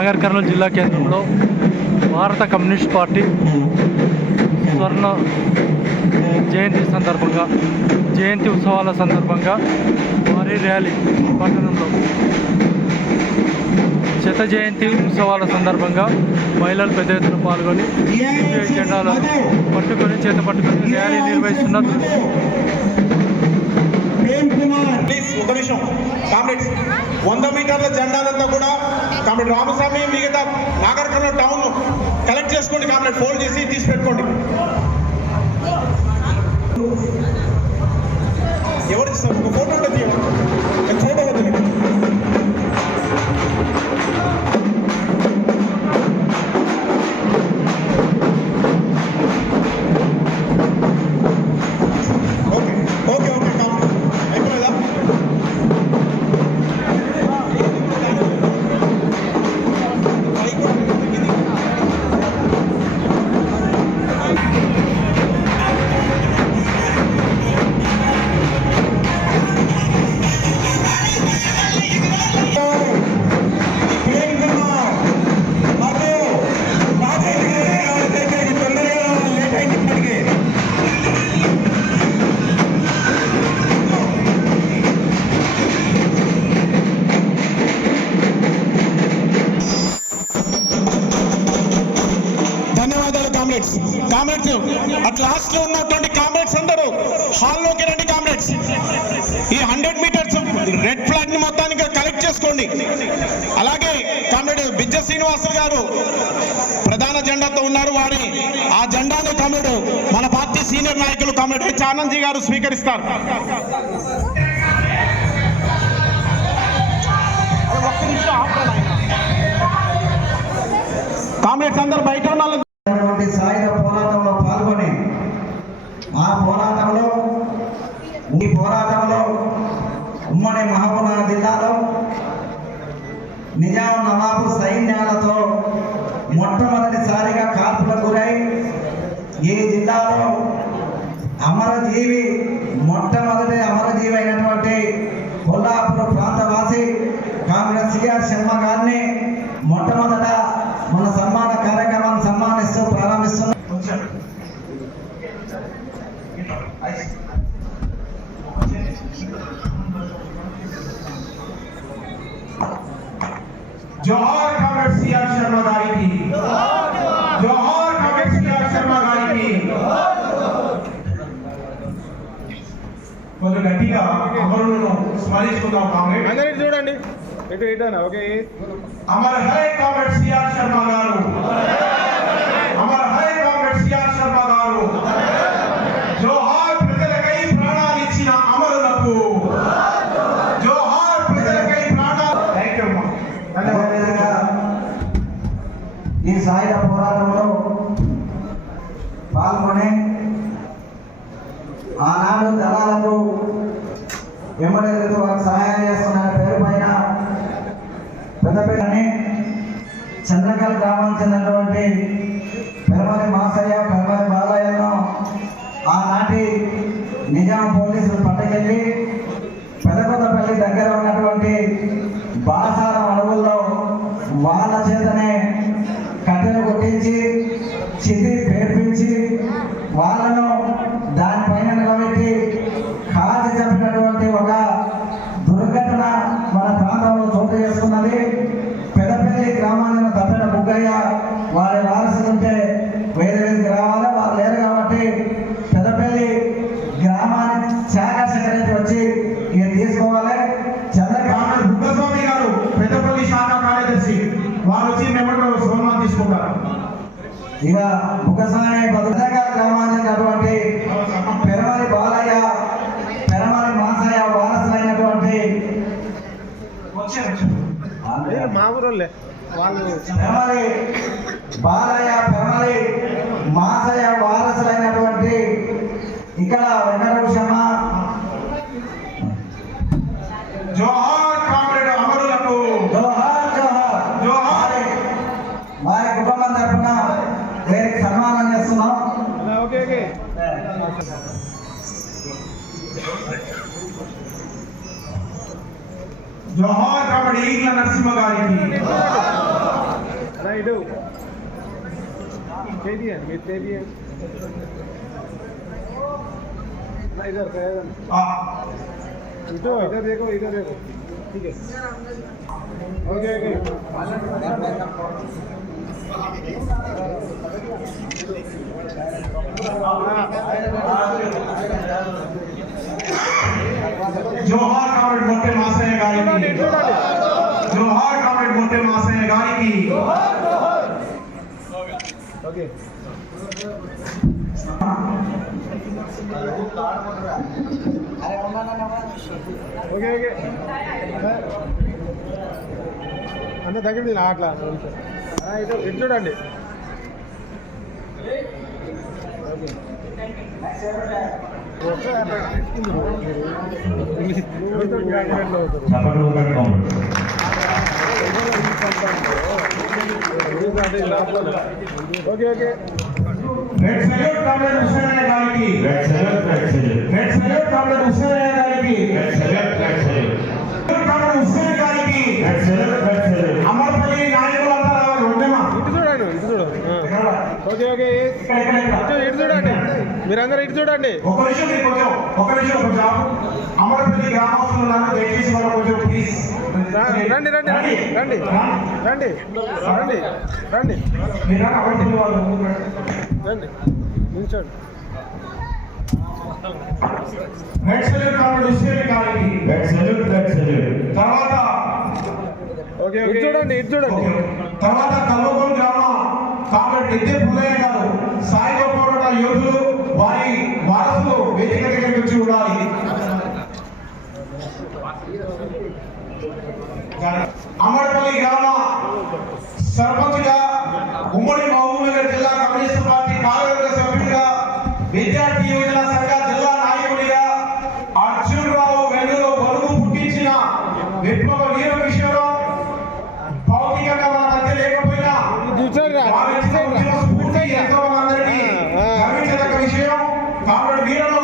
నాగర్ కర్నూలు జిల్లా కేంద్రంలో భారత కమ్యూనిస్ట్ పార్టీ స్వర్ణ జయంతి సందర్భంగా జయంతి ఉత్సవాల సందర్భంగా భారీ ర్యాలీ పట్టణంలో. శత జయంతి ఉత్సవాల సందర్భంగా మహిళలు పెద్ద ఎత్తున పాల్గొని సిపిఐ జెండాలను పట్టుకొని చేత పట్టుకొని ర్యాలీ నిర్వహిస్తున్నారు. ఒక నిమిషం. కామ్రేడ్స్ వంద మీటర్ల జెండాలంతా కూడా కాబట్టి రామస్వామి మిగతా నాగర్ టౌన్ కలెక్ట్ చేసుకోండి కాబట్టి ఫోన్ చేసి తీసి పెట్టుకోండి. ఎవరు ఇస్తారు ఒక ఫోటో ఉంటుంది కామ్రేడ్స్ అట్ లాస్ట్లో ఉన్నటువంటి కామ్రేడ్స్ అందరూ హాల్లోకి రండి కామ్రేడ్స్ ఈ హండ్రెడ్ మీటర్స్ రెడ్ ఫ్లాగ్ని మొత్తానికి కలెక్ట్ చేసుకోండి. అలాగే కామ్రేడ్ బిజ్జ శ్రీనివాసులు గారు ప్రధాన జెండాతో ఉన్నారు వారి. ఆ జెండాను కామ్రేడ్ మన పార్టీ సీనియర్ నాయకులు కామ్రేడ్ హెచ్ ఆనందజీ గారు స్వీకరిస్తారు. కామ్రేడ్స్ అందరు బయట ఉన్న వాళ్ళు ఉన్నటువంటి సాయుధ పోరాటంలో పాల్గొని ఆ పోరాటంలో ఈ పోరాటంలో ఉమ్మడి మహబూబ్నగర్ జిల్లాలో నిజాం నవాబు సైన్యాలతో మొట్టమొదటిసారిగా కాల్పులకు గురై ఈ జిల్లాలో అమరజీవి మొట్టమొదటి అమరజీవి అయినటువంటి కొల్లాపూర్ ప్రాంతవాసి కాంగ్రెస్ సిఆర్ శర్మ గారిని మొట్టమొదట మన సన్మాన కార్యక్రమాన్ని సన్మానిస్తూ ప్రారంభిస్తున్నాం. జోహార్ కాంగ్రెస్ సిఆర్ శర్మ గారికి గట్టిగా అమరులను స్మరించుకుందాం అందరికి చూడండి. ఇటు ఇటు ఓకే. అమర్ హై కామ్రేడ్ సిఆర్ శర్మ గారు. అమర్ హై కామ్రేడ్ సిఆర్ శర్మ గారు. జోహార్ ప్రజలకై ప్రాణాలు ఇచ్చిన అమరులకు. జోహార్ ప్రజలకై ప్రాణాలు ఈ సాయుధ పోరాటంలో పాల్గొని ఆనాడు దళాలకు వెంబడి వారికి సహాయం చేస్తున్న పేరు పైన. పెద్దపేటని చంద్రకల్ గ్రామానికి చెందినటువంటి పెరమరి మాసయ్య పెరమరి బాలయ్యను ఆనాటి నిజాం పోలీసులు పట్టుకెళ్ళి ఇక బుగ్గసాని భద్రగా గ్రామానికి అటువంటి పెరమలి బాలయ్య పెరమలి మాసయ్య వారసులైనటువంటి పెరమలి బాలయ్య జోహార్ కామ్రేడ్ ఈగ్ల నరసింహ గారికి అన్నా ఇటు చేయండి మీరు చేయండి ना इधर से ఆ, इधर इधर देखो इधर देखो ठीक है ओके ओके జోహార్ కామ్రేడ్ మొట్టే మాసయ్య గారికి జోహార్ కామ్రేడ్ మొట్టే మాసయ్య గారికి ओके ఓకే ఓకే అన్న దగ్గర నేను అట్లా చూడండి. Okay. Okay. Red red red red మీరందరూ ఇటు చూడండి. ఒక నిమిషం మీరు కొంచెం ఒక నిమిషం కొంచెం. అమరపల్లి గ్రామస్తులు ఉన్నారు దయచేసి వాళ్ళు కొంచెం ప్లీజ్ రండి రండి రండి. రండి రండి రండి రండి. మీరు రండి, అమరపల్లి వాళ్ళు ముందుకు రండి. రండి నిల్చోండి. రెడ్ సల్యూట్ రెడ్ రెడ్ తర్వాత ఓకే ఇటు చూడండి ఇటు చూడండి. తర్వాత కల్వకొండ గ్రామ. కామ్రేడ్ నిత్య పుల్లయ్య గారు సాయుధ పోరాట యోధులు వారి వారసులు వేదిక దగ్గరికి వచ్చి ఉండాలి. అమర్పల్లి గ్రామ సర్పంచ్గా కాబట్టి వీరన్నగౌడ్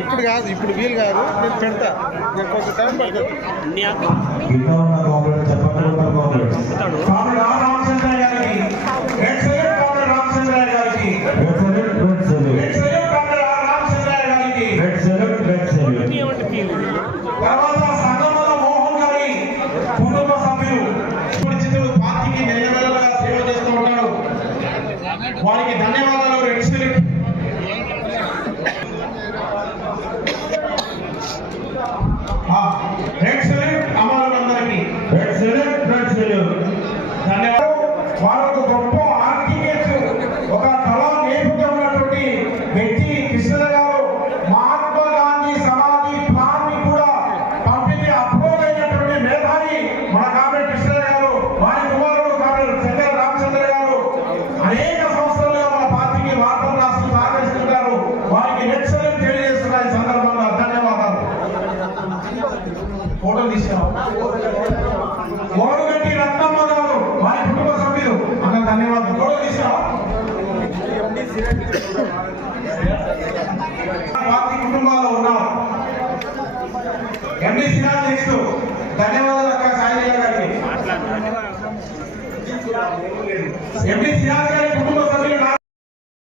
ఇప్పుడు కాదు ఇప్పుడు వీలు కాదు. నేను పెడతా. నేను కొంచెం టైం పడుతుంది. God. There కుటుంబాల్లో ఉన్నారు ఎండి సిరాజ్ నెక్స్ట్. ధన్యవాదాలు అక్క సాయిలీల గారికి. ఎండి సిరాజ్